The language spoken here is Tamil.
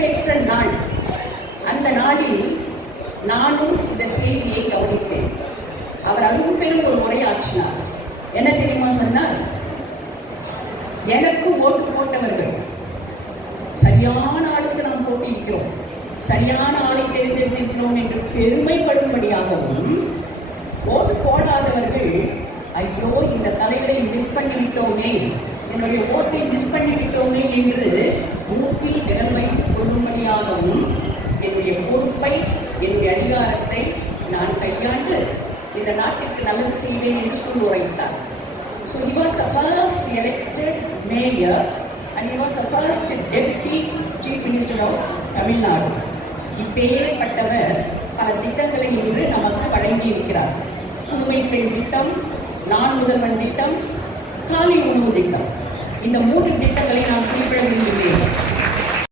பொறுப்பேற்ற நாள். அந்த நாளில் நானும் இந்த செய்தியை கவனித்தேன். அவர் அரும்பெரும் ஒரு உரையாற்றினார். என்ன தெரியுமா சொன்னார்? எனக்கு ஓட்டு போட்டவர்கள் சரியான ஆளுக்கு நாம் போட்டியிருக்கிறோம், சரியான ஆளை தேர்ந்தெடுத்திருக்கிறோம் என்று பெருமைப்படும்படியாகவும், ஓட்டு போடாதவர்கள் ஐயோ இந்த தலைவரை மிஸ் பண்ணிவிட்டோமே, என்னுடைய ஓட்டை மிஸ் பண்ணிவிட்டோமே என்று மூக்கில் விரல் வைத்துக் கொள்ளும்படியாகவும் என்னுடைய பொறுப்பை, என்னுடைய அதிகாரத்தை நான் கையாண்டு இந்த நாட்டிற்கு நல்லது செய்வேன் என்று சூளுரைத்தார். So he was the first elected mayor and he was the first deputy chief minister of Tamil Nadu. இப்பேற்பட்டவர் பல திட்டங்களை இன்று நமக்கு வழங்கி இருக்கிறார். புதுமை பெண் திட்டம், நான் முதல்வன் திட்டம், காலை உணவு திட்டம். இந்த 3 திட்டங்களை நான் குறிப்பிட விரும்புகிறேன்.